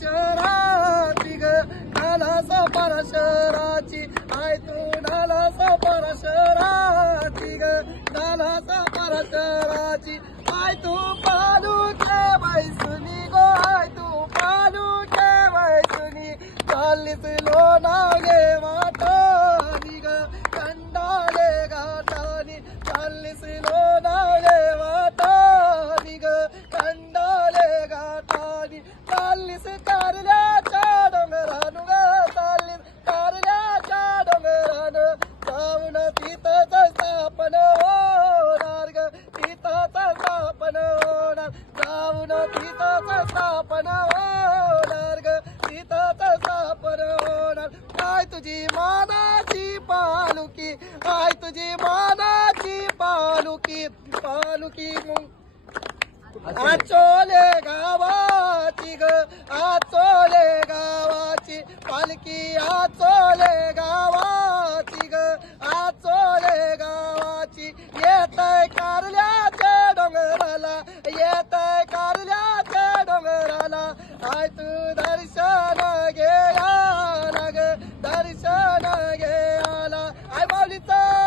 शहराची ग. नाला सापारा शहराची आय तू नाला सापारा शहराची ग. नाला सापारा शहराची आय तू पालू ठेवाय सुनी गो. आय तू पालू ठेवाय सुनी चाललीच लोना गे वाटानी ग. कंडाले गाठानी चाललीच लो चाललीस कारल्याच्या डोंगरानु ग चाललीस कारल्याच्या डोंगरान जाऊन तिथंच स्थापन होणार ग तिथंच स्थापन होणार जाऊन तिथंच स्थापन होणार ग तिथंच स्थापन होणार काय तुझी मानाची पालुकी काय तुझी मानाची पालुकी पालुकी मुंग आचोले पालखी आचोले गावाची ग आचोले गावाची. येत कारल्याचे डोंगराला येत कारल्याच्या डोंगराला. आय तू दर्शन घे आला ग दर्शन घे आला. आय माऊलीचा